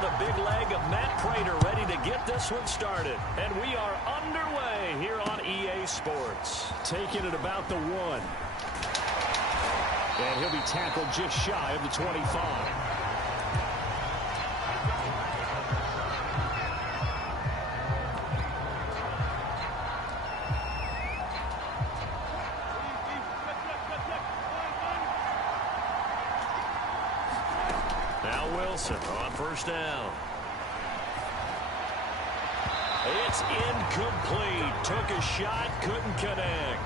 Now the big leg of Matt Prater ready to get this one started. And we are underway here on EA Sports. Taking it about the 1. And he'll be tackled just shy of the 25. Now Wilson on first down. It's incomplete. Took a shot, couldn't connect.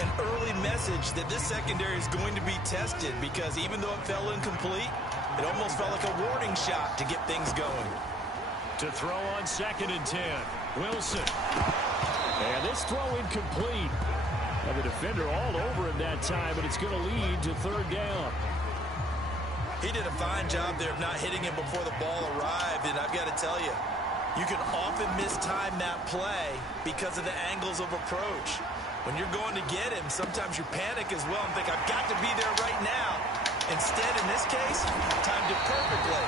An early message that this secondary is going to be tested, because even though it fell incomplete, it almost felt like a warning shot to get things going. To throw on 2nd and 10. Wilson. And this throw incomplete. And the defender all over him that time, but it's going to lead to 3rd down. He did a fine job there of not hitting him before the ball arrived, and I've got to tell you, you can often mistime that play because of the angles of approach. When you're going to get him, sometimes you panic as well and think, I've got to be there right now. Instead, in this case, timed it perfectly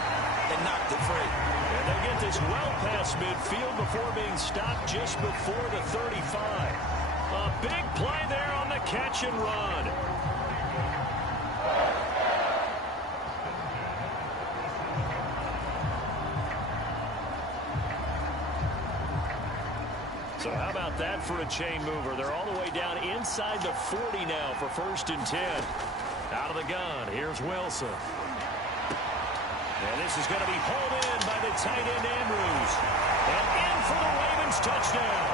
and knocked it free. And they get this well past midfield before being stopped just before the 35. A big play there on the catch and run. So how about that for a chain mover? They're all the way down inside the 40 now for 1st and 10. Out of the gun, here's Wilson. And this is going to be hauled in by the tight end Andrews. And in for the Ravens touchdown.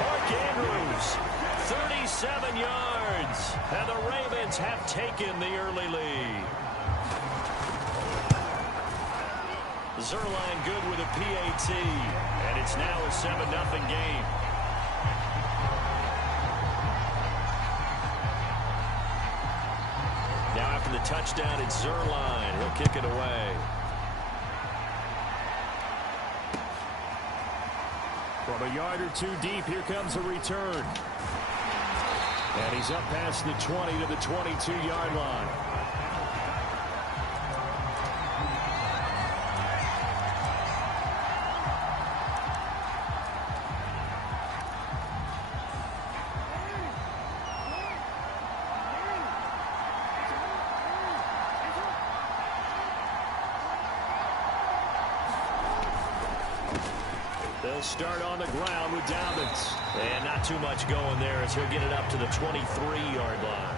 Mark Andrews, 37 yards. And the Ravens have taken the early lead. Zerline good with a PAT. And it's now a 7-0 game. Now after the touchdown, it's Zerline. He'll kick it away. From a yard or 2 deep, here comes a return. And he's up past the 20 to the 22-yard line. They'll start on the ground with Dobbins. And not too much going there as he'll get it up to the 23-yard line.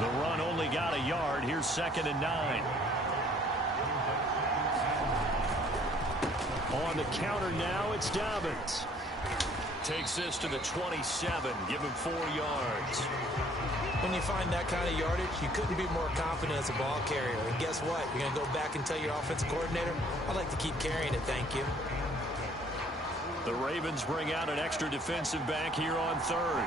The run only got a yard. Here's 2nd and 9. On the counter now, it's Dobbins. Takes this to the 27. Give him 4 yards. When you find that kind of yardage, you couldn't be more confident as a ball carrier. And guess what? You're going to go back and tell your offensive coordinator, I'd like to keep carrying it, thank you. The Ravens bring out an extra defensive back here on 3rd.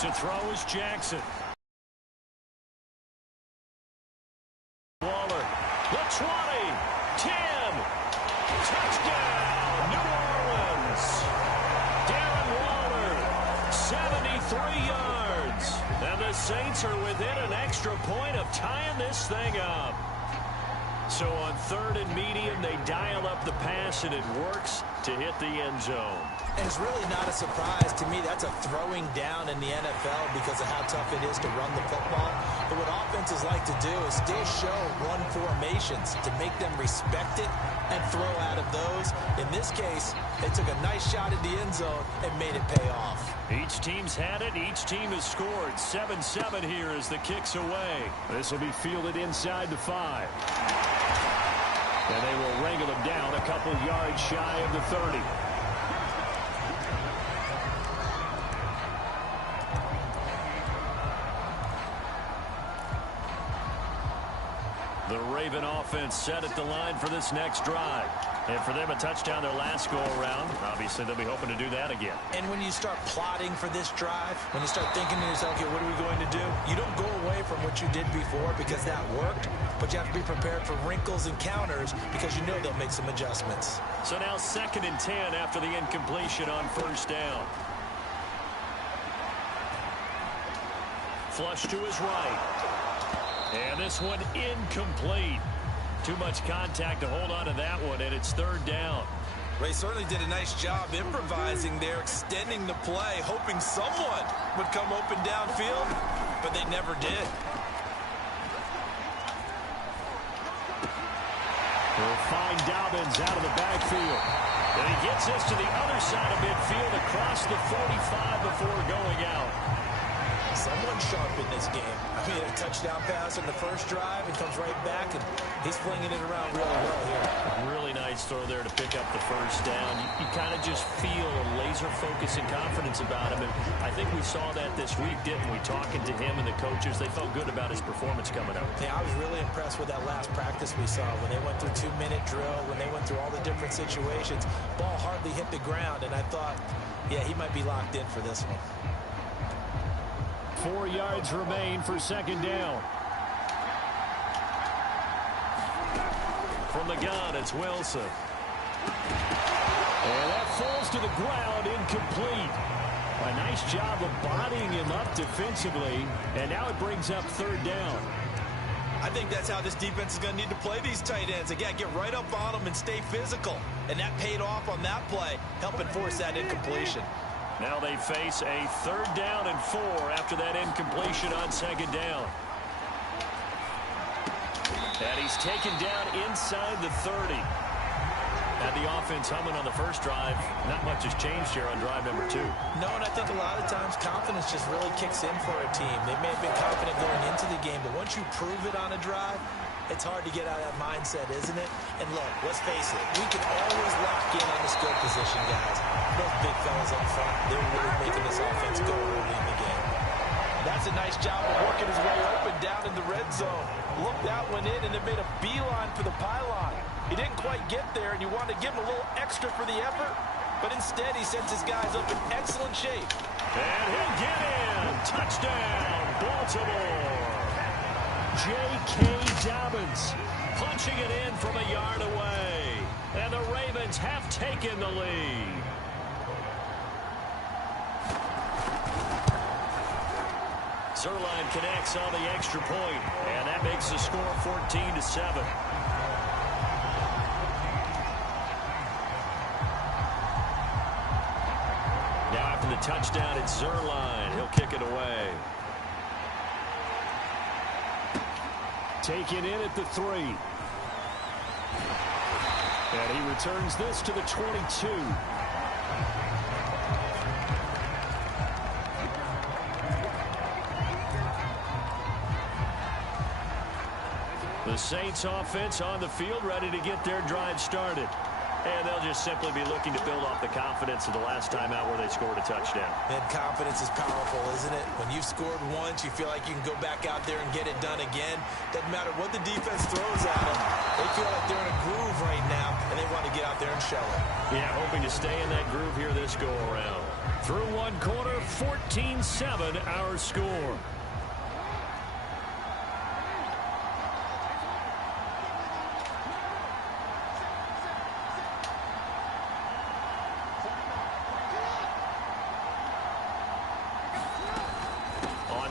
To throw is Jackson. Waller. The 20. 10. Touchdown, New Orleans. Darren Waller, 73 yards. And the Saints are within an extra point of tying this thing up. So on 3rd and medium, they dial up the pass, and it works to hit the end zone. And it's really not a surprise to me. That's a throwing down in the NFL because of how tough it is to run the football. But what offenses like to do is still show run formations to make them respect it and throw out of those. In this case, they took a nice shot at the end zone and made it pay off. Each team's had it. Each team has scored. 7-7 here as the kick's away. This will be fielded inside the 5. And they will wrangle them down a couple yards shy of the 30. The Raven offense set at the line for this next drive. And for them, a touchdown their last go-around. Obviously, they'll be hoping to do that again. And when you start plotting for this drive, when you start thinking to yourself, okay, what are we going to do? You don't go away from what you did before because that worked, but you have to be prepared for wrinkles and counters because you know they'll make some adjustments. So now 2nd and 10 after the incompletion on 1st down. flush to his right. And this one incomplete. Too much contact to hold on to that one, and it's third down. Ray certainly did a nice job improvising there, extending the play, hoping someone would come open downfield, but they never did. We'll find Dobbins out of the backfield. And he gets this to the other side of midfield across the 45 before going out. Someone sharp in this game. I mean, a touchdown pass on the first drive and comes right back, and he's flinging it around really well here. Really nice throw there to pick up the first down. You kind of just feel a laser focus and confidence about him, and I think we saw that this week, didn't we? Talking to him and the coaches, they felt good about his performance coming up. Yeah, I was really impressed with that last practice we saw when they went through 2-minute drill, when they went through all the different situations. Ball hardly hit the ground, and I thought, yeah, he might be locked in for this one. 4 yards remain for second down. From the gun, it's Wilson. And that falls to the ground, incomplete. A nice job of bodying him up defensively, and now it brings up third down. I think that's how this defense is going to need to play these tight ends. Again, get right up on them and stay physical. And that paid off on that play, helping force that incompletion. Now they face a third down and 4 after that incompletion on second down. And he's taken down inside the 30. Had the offense humming on the first drive. Not much has changed here on drive number 2. No, and I think a lot of times confidence just really kicks in for a team. They may have been confident going into the game, but once you prove it on a drive, it's hard to get out of that mindset, isn't it? And look, let's face it, we can always lock in on the skill position, guys. Those big fellas up front, they're really making this offense go early in the game. That's a nice job of working his way open down in the red zone. Looked that one in and then made a beeline for the pylon. He didn't quite get there, and you wanted to give him a little extra for the effort, but instead he sends his guys up in excellent shape. And he'll get in. Touchdown, Baltimore. J.K. Dobbins punching it in from a yard away. And the Ravens have taken the lead. Zerline connects on the extra point, and that makes the score 14-7. Now after the touchdown, it's Zerline. He'll kick it away. Taken in at the 3. And he returns this to the 22. The Saints offense on the field, ready to get their drive started. And they'll just simply be looking to build off the confidence of the last time out where they scored a touchdown. And confidence is powerful, isn't it? When you've scored once, you feel like you can go back out there and get it done again. Doesn't matter what the defense throws at them. They feel like they're in a groove right now, and they want to get out there and show it. Yeah, hoping to stay in that groove here this go-around. Through one quarter, 14-7 our score.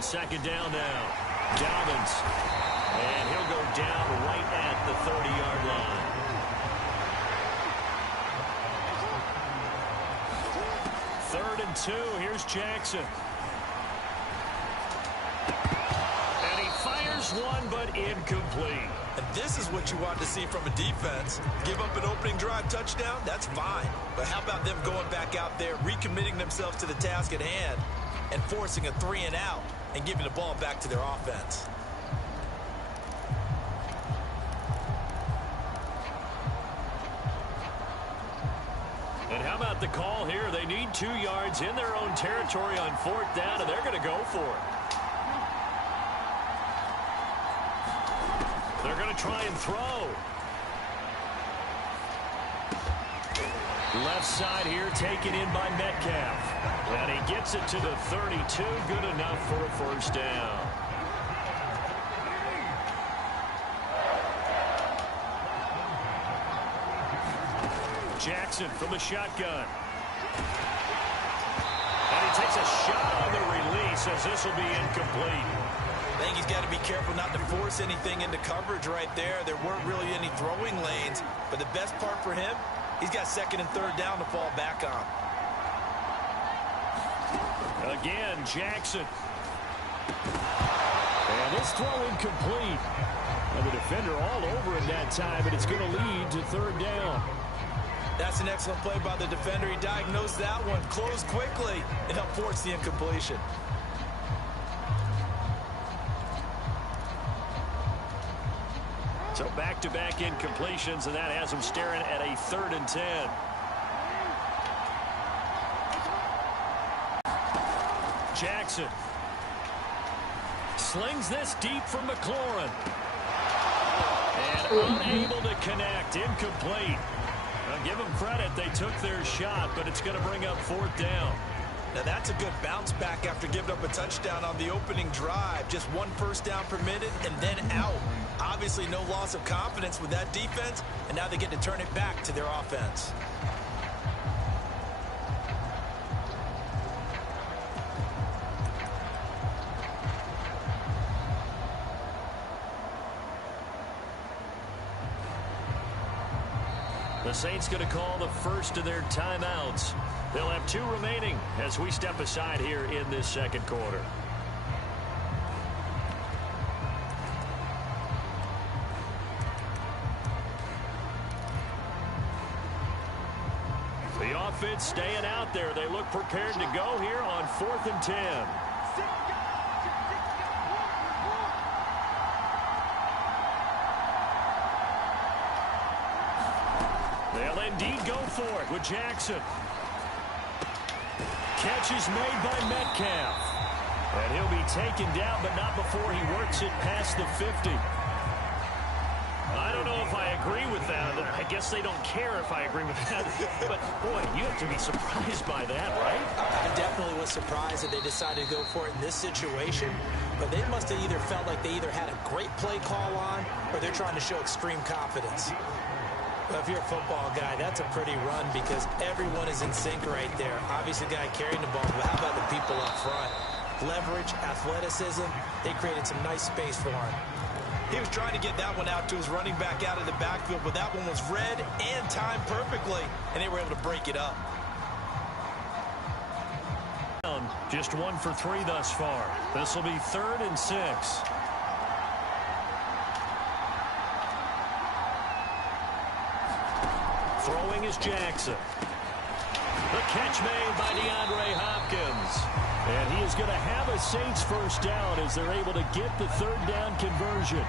Second down now. Dobbins. And he'll go down right at the 30-yard line. 3rd and 2. Here's Jackson. And he fires one, but incomplete. And this is what you want to see from a defense. Give up an opening drive touchdown, that's fine. But how about them going back out there, recommitting themselves to the task at hand, and forcing a 3-and-out and giving the ball back to their offense. And how about the call here? They need 2 yards in their own territory on 4th down, and they're going to go for it. They're going to try and throw. Left side here taken in by Metcalf. And he gets it to the 32. Good enough for a first down. Jackson from the shotgun. And he takes a shot on the release as this will be incomplete. I think he's got to be careful not to force anything into coverage right there. There weren't really any throwing lanes, but the best part for him, he's got second and third down to fall back on. Again, Jackson. And this throw incomplete. And the defender all over it that time, but it's going to lead to third down. That's an excellent play by the defender. He diagnosed that one, closed quickly, and helped force the incompletion. So back-to-back incompletions, and that has him staring at a 3rd and 10. Jackson slings this deep from McLaurin. And unable to connect, incomplete. Now give them credit, they took their shot, but it's going to bring up 4th down. Now that's a good bounce back after giving up a touchdown on the opening drive. Just 1 first down permitted and then out. Obviously no loss of confidence with that defense, and now they get to turn it back to their offense. The Saints going to call the first of their timeouts. They'll have 2 remaining as we step aside here in this second quarter. The offense staying out there. They look prepared to go here on 4th and 10. They'll indeed go for it with Jackson. Catch is made by Metcalf. And he'll be taken down, but not before he works it past the 50. I don't know if I agree with that. I guess they don't care if I agree with that. But, boy, you have to be surprised by that, right? I definitely was surprised that they decided to go for it in this situation. But they must have either felt like they either had a great play call on or they're trying to show extreme confidence. Well, if you're a football guy, that's a pretty run because everyone is in sync right there. Obviously, the guy carrying the ball, but how about the people up front? Leverage, athleticism, they created some nice space for him. He was trying to get that one out to his running back out of the backfield, but that one was read and timed perfectly, and they were able to break it up. Just 1 for 3 thus far. This will be 3rd and 6. Throwing is Jackson. The catch made by DeAndre Hopkins. And he is going to have a Saints first down as they're able to get the 3rd down conversion.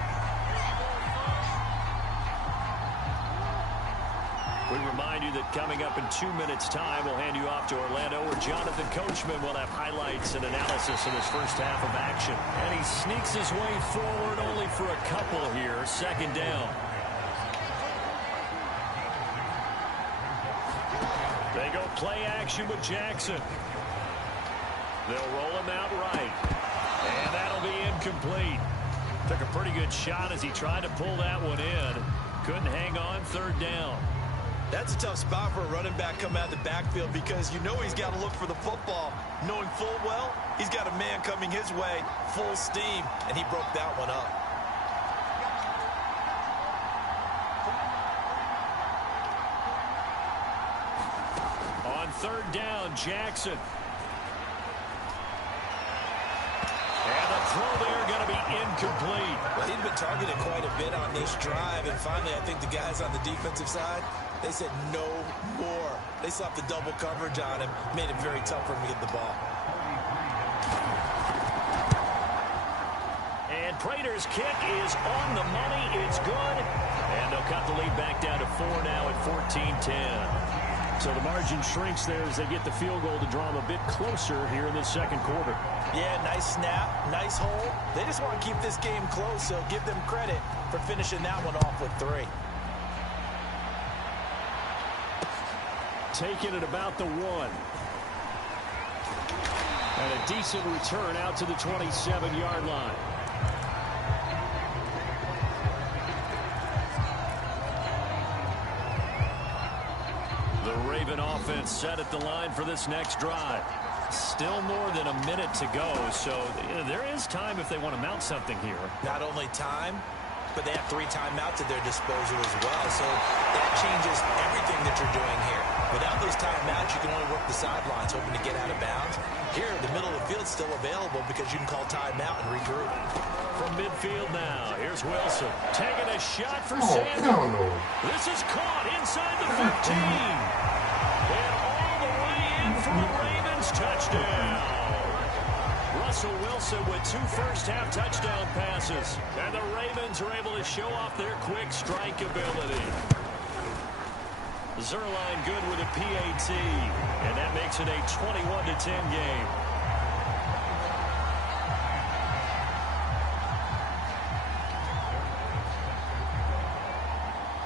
We remind you that coming up in 2 minutes' time, we'll hand you off to Orlando, where Jonathan Coachman will have highlights and analysis of his first half of action. And he sneaks his way forward only for a couple here. 2nd down. They go play action with Jackson. They'll roll him out right. And that'll be incomplete. Took a pretty good shot as he tried to pull that one in. Couldn't hang on. 3rd down. That's a tough spot for a running back coming out of the backfield because you know he's got to look for the football, knowing full well he's got a man coming his way, full steam, and he broke that one up. On 3rd down, Jackson. And the throw there going to be incomplete. Well, he'd been targeted quite a bit on this drive, and finally I think the guys on the defensive side, they said no more. They slapped the double coverage on him, made it very tough for him to get the ball. And Prater's kick is on the money. It's good. And they'll cut the lead back down to 4 now at 14-10. So the margin shrinks there as they get the field goal to draw them a bit closer here in this second quarter. Yeah, nice snap, nice hole. They just want to keep this game close, so give them credit for finishing that one off with 3. Taking it about the 1. And a decent return out to the 27-yard line. The Raven offense set at the line for this next drive. Still more than a minute to go, so there is time if they want to mount something here. Not only time, but they have 3 timeouts at their disposal as well, so that changes everything that you're doing here. Without those timeouts, you can only work the sidelines, hoping to get out of bounds. Here, the middle of the field's still available because you can call timeout and regroup. From midfield now, here's Wilson taking a shot for Sanders. This is caught inside the 15. And all the way in for the Ravens touchdown. Russell Wilson with 2 first-half touchdown passes. And the Ravens are able to show off their quick strike ability. Zerline good with a PAT. And that makes it a 21-10 game.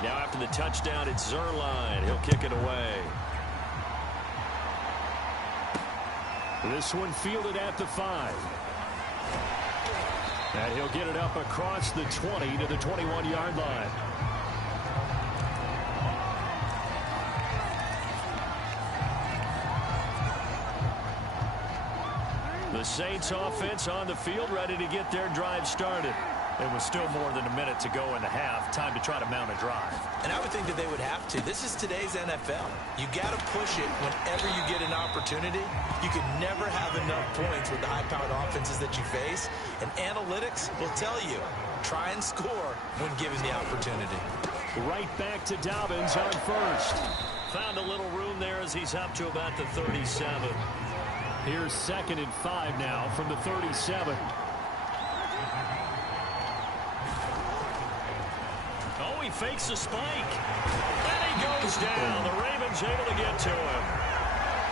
Now after the touchdown, it's Zerline. He'll kick it away. This one fielded at the 5. And he'll get it up across the 20 to the 21-yard line. The Saints offense on the field, ready to get their drive started. It was still more than a minute to go in the half. Time to try to mount a drive. And I would think that they would have to. This is today's NFL. You got to push it whenever you get an opportunity. You can never have enough points with the high-powered offenses that you face. And analytics will tell you, try and score when given the opportunity. Right back to Dobbins on first. Found a little room there as he's up to about the 37. Here's 2nd and 5 now from the 37. Oh, he fakes a spike. And he goes down. The Ravens able to get to him.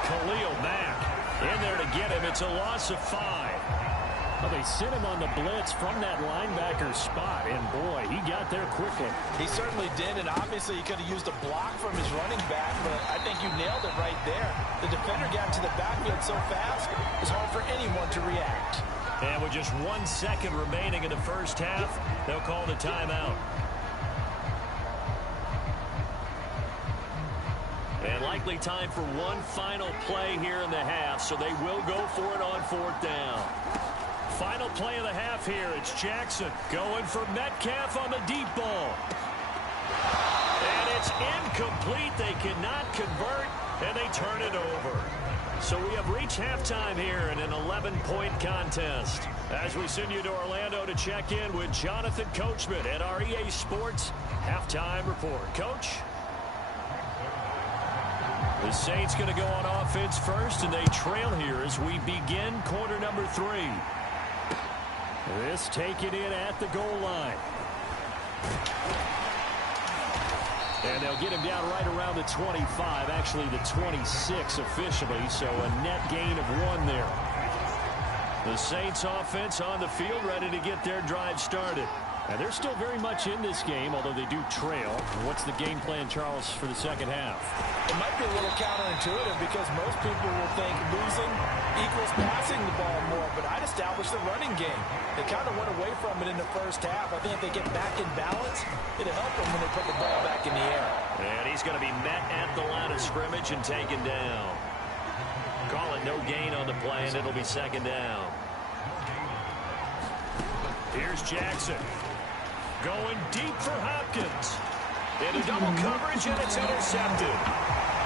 Khalil Mack in there to get him. It's a loss of 5. Well, they sent him on the blitz from that linebacker spot, and boy, he got there quickly. He certainly did, and obviously he could have used a block from his running back, but I think you nailed it right there. The defender got to the backfield so fast, it's hard for anyone to react. And with just 1 second remaining in the first half, they'll call the timeout. And likely time for one final play here in the half, so they will go for it on 4th down. Final play of the half here. It's Jackson going for Metcalf on the deep ball. And it's incomplete. They cannot convert, and they turn it over. So we have reached halftime here in an 11-point contest. As we send you to Orlando to check in with Jonathan Coachman at our EA Sports Halftime Report. Coach? The Saints going to go on offense first, and they trail here as we begin quarter number 3. This taken in at the goal line. And they'll get him down right around the 25, actually the 26 officially, so a net gain of 1 there. The Saints offense on the field ready to get their drive started. And they're still very much in this game, although they do trail. What's the game plan, Charles, for the second half? It might be a little counterintuitive because most people will think losing equals passing the ball more, but I'd establish the running game. They kind of went away from it in the first half. I think if they get back in balance, it'll help them when they put the ball back in the air. And he's going to be met at the line of scrimmage and taken down. Call it no gain on the play, and it'll be 2nd down. Here's Jackson. Going deep for Hopkins. Into double coverage, and it's intercepted.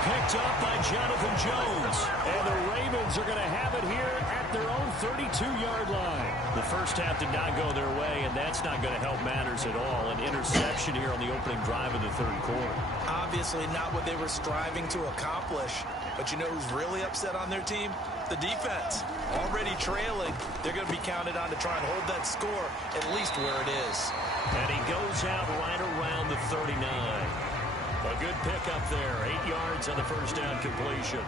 Picked up by Jonathan Jones. And the Ravens are going to have it here at their own 32-yard line. The first half did not go their way, and that's not going to help matters at all. An interception here on the opening drive of the 3rd quarter. Obviously not what they were striving to accomplish. But you know who's really upset on their team? The defense. Already trailing. They're going to be counted on to try and hold that score at least where it is. And he goes out right around the 39. A good pickup there. 8 yards on the first down completion.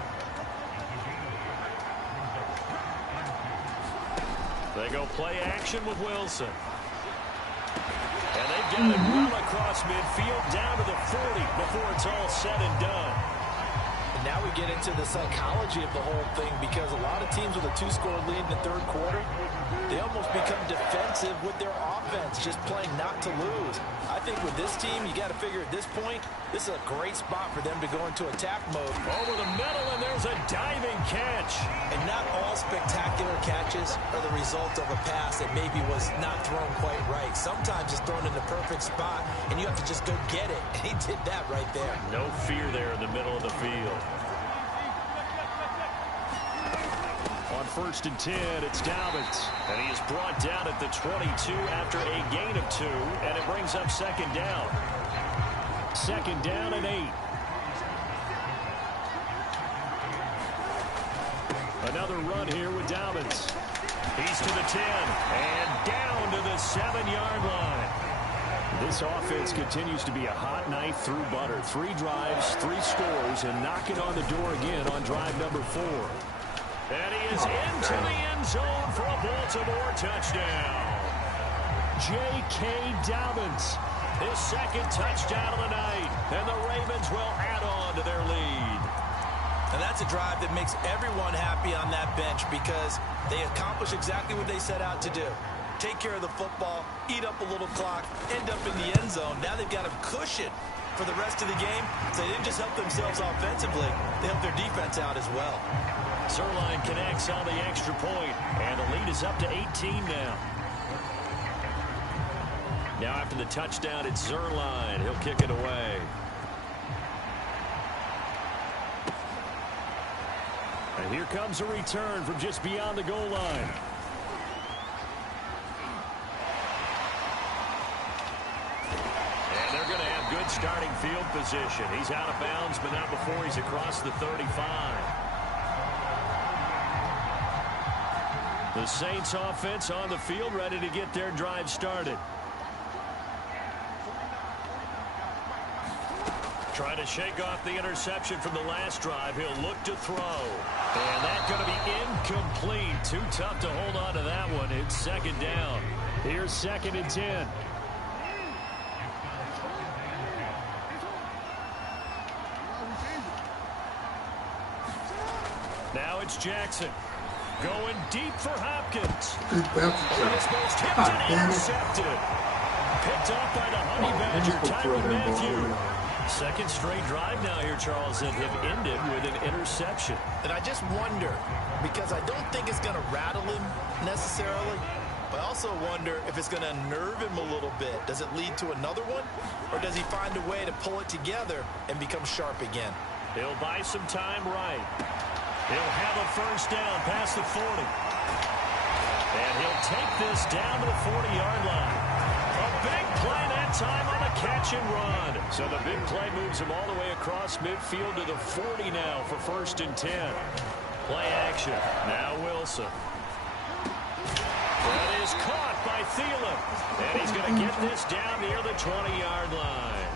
They go play action with Wilson. And they've got it well across midfield down to the 40 before it's all said and done. And now we get into the psychology of the whole thing because a lot of teams with a 2-score lead in the 3rd quarter, They almost become defensive with their offense, just playing not to lose. I think with this team, you got to figure at this point, this is a great spot for them to go into attack mode. Over the middle, and there's a diving catch. And not all spectacular catches are the result of a pass that maybe was not thrown quite right. Sometimes it's thrown in the perfect spot, and you have to just go get it. And he did that right there. No fear there in the middle of the field. On 1st and 10, it's Dobbins. And he is brought down at the 22 after a gain of 2, and it brings up 2nd down. 2nd down and 8. Another run here with Dobbins. He's to the 10 and down to the 7-yard line. This offense continues to be a hot knife through butter. 3 drives, 3 scores, and knocking on the door again on drive number 4. And he is into the end zone for a Baltimore touchdown. J.K. Dobbins, his 2nd touchdown of the night. And the Ravens will add on to their lead. And that's a drive that makes everyone happy on that bench because they accomplish exactly what they set out to do. Take care of the football, eat up a little clock, end up in the end zone. Now they've got a cushion for the rest of the game. So they didn't just help themselves offensively, they helped their defense out as well. Zerline connects on the extra point, and the lead is up to 18 now. Now after the touchdown, it's Zerline. He'll kick it away. And here comes a return from just beyond the goal line. And they're going to have good starting field position. He's out of bounds, but not before he's across the 35. The Saints offense on the field, ready to get their drive started. Trying to shake off the interception from the last drive. He'll look to throw. And that's going to be incomplete. Too tough to hold on to that one. It's 2nd down. Here's 2nd and 10. Now it's Jackson. Going deep for Hopkins. Tipped and intercepted. Picked off by the Honey Badger, Tyrann Mathieu. 2nd straight drive now here, Charles, that have ended with an interception. And I just wonder, because I don't think it's going to rattle him necessarily, but I also wonder if it's going to unnerve him a little bit. Does it lead to another one? Or does he find a way to pull it together and become sharp again? He'll buy some time right. He'll have a 1st down past the 40. And he'll take this down to the 40-yard line. A big play that time on the catch and run. So the big play moves him all the way across midfield to the 40 now for 1st and 10. Play action. Now Wilson. That is caught by Thielen. And he's going to get this down near the 20-yard line.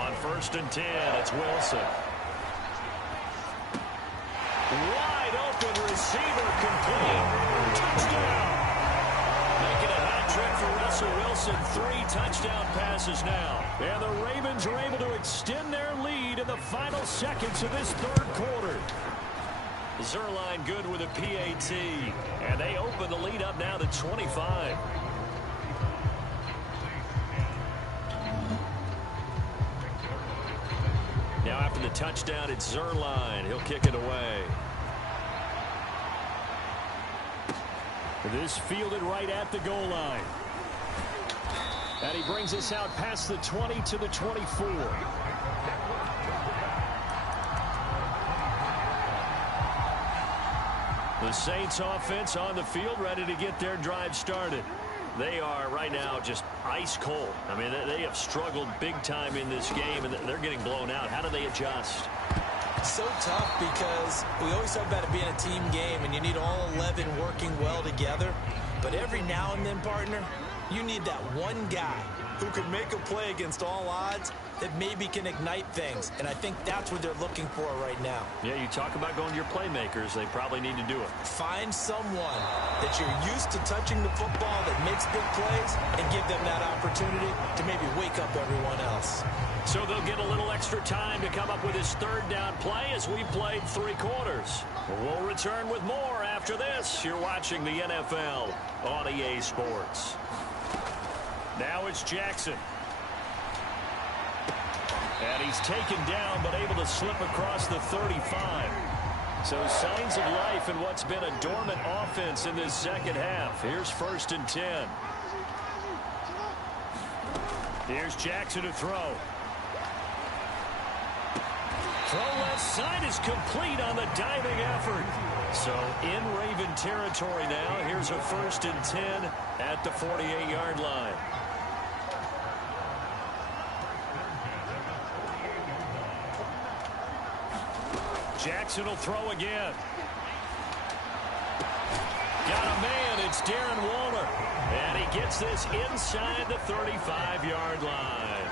On 1st and 10, it's Wilson. Wide open receiver, complete. Touchdown. Making a hat trick for Russell Wilson. 3 touchdown passes now. And the Ravens are able to extend their lead in the final seconds of this 3rd quarter. Zerline good with a PAT. And they open the lead up now to 25. Now after the touchdown, it's Zerline. He'll kick it away. This fielded right at the goal line. And he brings us out past the 20 to the 24. The Saints offense on the field, ready to get their drive started. They are right now just ice cold. I mean, they have struggled big time in this game, and they're getting blown out. How do they adjust? So tough because we always talk about it being a team game, and you need all 11 working well together. But every now and then, partner, You need that one guy who can make a play against all odds that maybe can ignite things. And I think that's what they're looking for right now. Yeah, you talk about going to your playmakers. They probably need to do it. Find someone that you're used to touching the football that makes big plays and give them that opportunity to maybe wake up everyone else. So they'll get a little extra time to come up with his third down play as we played 3 quarters. We'll return with more after this. You're watching the NFL on EA Sports. Now it's Jackson. And he's taken down but able to slip across the 35. So signs of life in what's been a dormant offense in this second half. Here's 1st and 10. Here's Jackson to throw. Throw left side is complete on the diving effort. So in Raven territory now. Here's a 1st and 10 at the 48-yard line. Jackson will throw again. Got a man. It's Darren Waller. And he gets this inside the 35-yard line.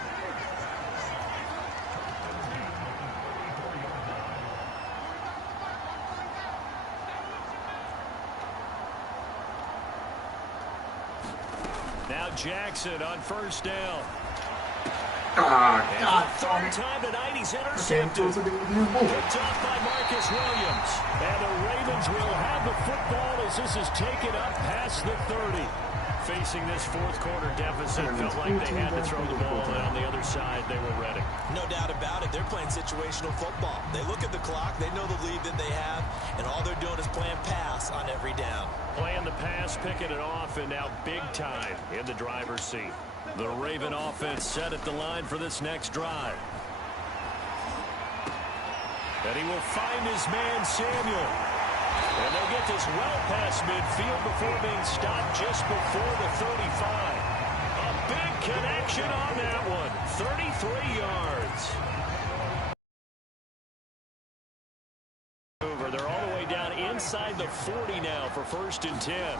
Now Jackson on 1st down. God, third time tonight he's intercepted. Picked off by Marcus Williams. And the Ravens will have the football as this is taken up past the 30. Facing this 4th quarter deficit, felt like they had to throw the ball, and on the other side they were ready. No doubt about it. They're playing situational football. They look at the clock, they know the lead that they have, and all they're doing is playing pass on every down. Playing the pass, picking it off, and now big time in the driver's seat. The Raven offense set at the line for this next drive. And he will find his man, Samuel. And they'll get this well past midfield before being stopped just before the 35. A big connection on that one. 33 yards. They're all the way down inside the 40 now for 1st and 10.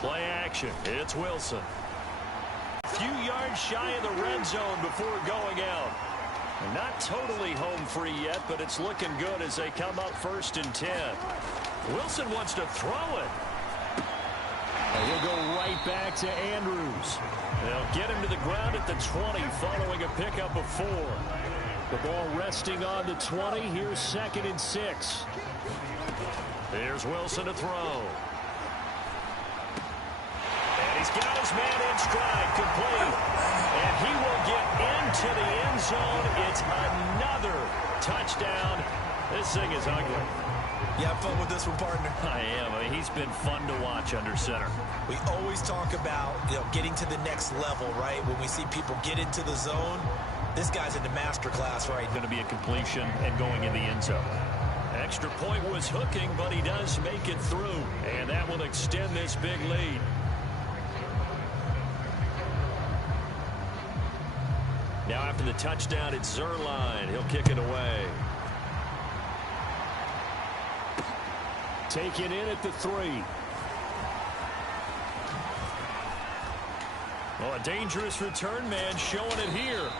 Play action. It's Wilson. A few yards shy of the red zone before going out. Not totally home free yet, but it's looking good as they come up 1st and 10. Wilson wants to throw it. And he'll go right back to Andrews. They'll get him to the ground at the 20 following a pickup of 4. The ball resting on the 20. Here's 2nd and 6. Here's Wilson to throw. And he's got his man in stride, complete. And he will get into the end zone. It's another touchdown. This thing is ugly. You have fun with this one, partner? I am. I mean, he's been fun to watch under center. We always talk about, getting to the next level, right? When we see people get into the zone, this guy's in the master class, right? Going to be a completion and going in the end zone. Extra point was hooking, but he does make it through. And that will extend this big lead. Now after the touchdown, it's Zerline. He'll kick it away. Taken in at the 3. Well, a dangerous return man showing it here.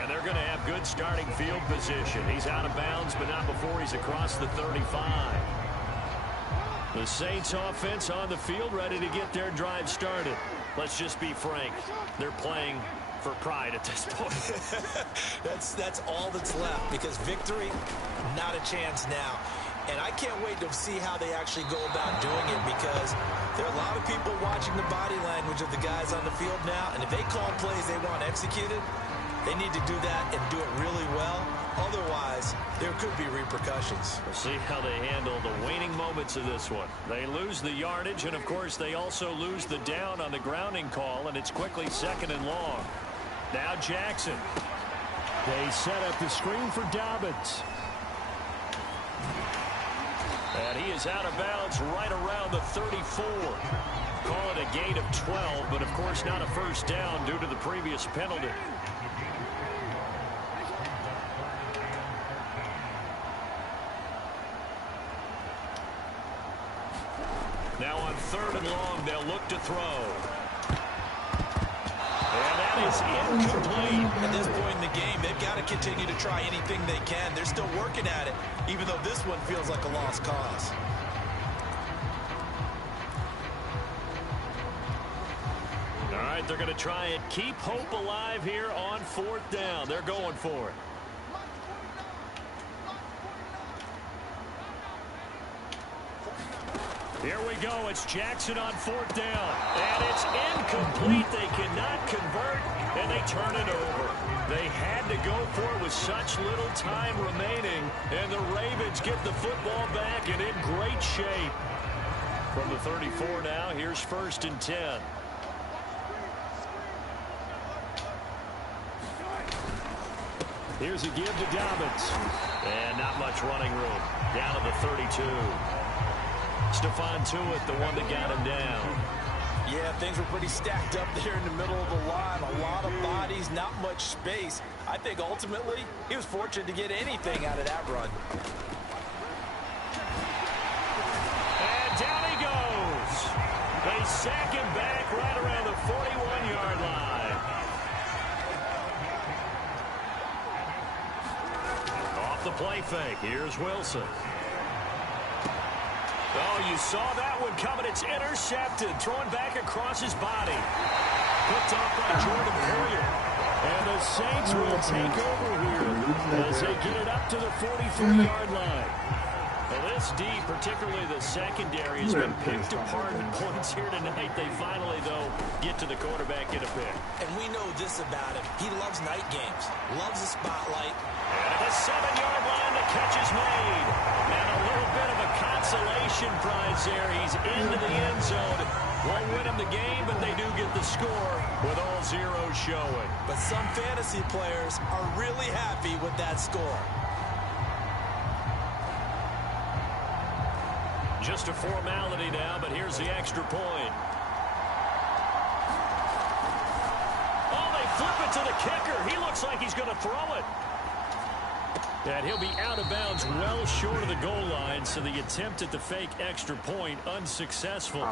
And they're going to have good starting field position. He's out of bounds, but not before he's across the 35. The Saints offense on the field, ready to get their drive started. Let's just be frank. They're playing for pride at this point. That's all that's left, because victory, not a chance now. And I can't wait to see how they actually go about doing it, because there are a lot of people watching the body language of the guys on the field now, and if they call plays they want executed, they need to do that and do it really well. Otherwise, there could be repercussions. We'll see how they handle the waning moments of this one. They lose the yardage, and of course they also lose the down on the grounding call, and it's quickly 2nd and long. Now Jackson. They set up the screen for Dobbins. And he is out of bounds right around the 34. Call it a gain of 12, but of course not a first down due to the previous penalty. Now on 3rd and long, they'll look to throw. is incomplete. At this point in the game, they've got to continue to try anything they can. They're still working at it, even though this one feels like a lost cause. All right, they're going to try and keep hope alive here on 4th down. They're going for it. Here we go. It's Jackson on 4th down. And it's incomplete. They cannot convert, and they turn it over. They had to go for it with such little time remaining, and the Ravens get the football back and in great shape. From the 34 now, here's 1st and 10. Here's a give to Dobbins. And not much running room. Down to the 32. Stephon Tuitt, the one that got him down. Yeah, things were pretty stacked up there in the middle of the line. A lot of bodies, not much space. I think ultimately he was fortunate to get anything out of that run. And down he goes. They sack him back right around the 41-yard line. Off the play fake. Here's Wilson. Oh, you saw that one coming. It's intercepted. Thrown back across his body. Picked off by Jordan Poyer. And the Saints will take over here as they get it up to the 43-yard line. Well, this D, particularly the secondary, has been picked apart in points here tonight. They finally, though, get to the quarterback, get a pick. And we know this about him. He loves night games. Loves the spotlight. And at the 7-yard line, the catch is made. And a little bit of a consolation prize there. He's into the end zone. Won't win him the game, but they do get the score with all zeros showing. But some fantasy players are really happy with that score. Just a formality now, but here's the extra point. Oh, they flip it to the kicker. He looks like he's going to throw it. And he'll be out of bounds well short of the goal line, so the attempt at the fake extra point unsuccessful.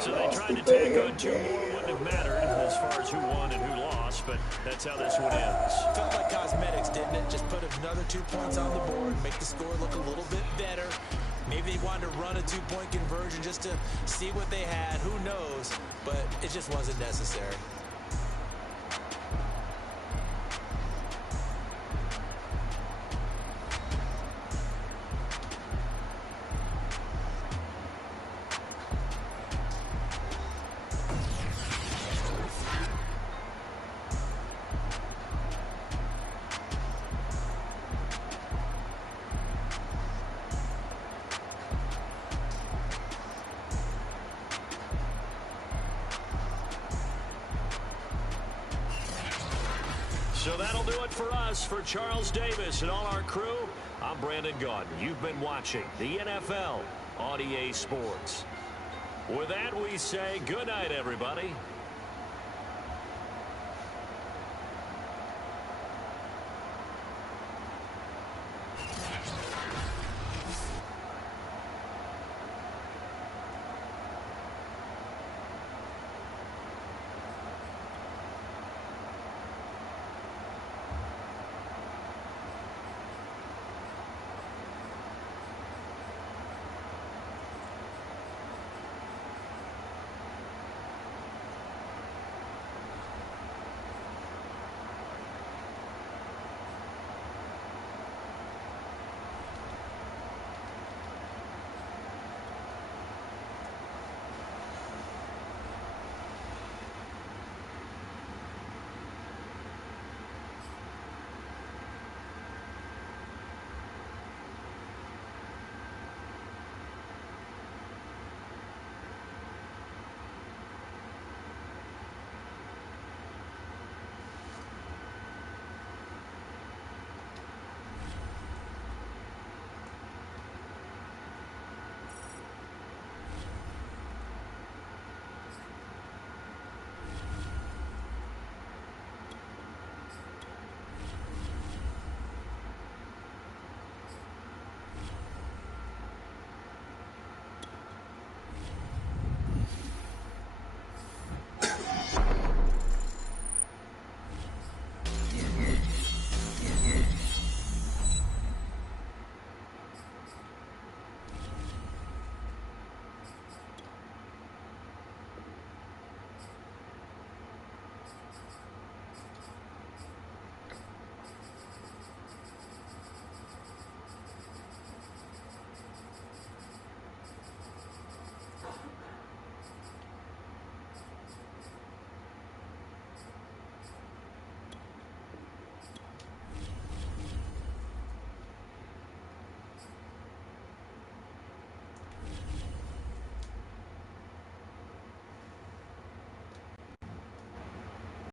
So they tried to tack on 2 more. Wouldn't have mattered as far as who won and who lost, but that's how this one ends. Felt like cosmetics, didn't it? Just put another 2 points on the board, make the score look a little bit better. Maybe they wanted to run a 2-point conversion just to see what they had. Who knows? But it just wasn't necessary. So that'll do it for us. For Charles Davis and all our crew, I'm Brandon Gaudin. You've been watching the NFL on EA Sports. With that, we say good night, everybody.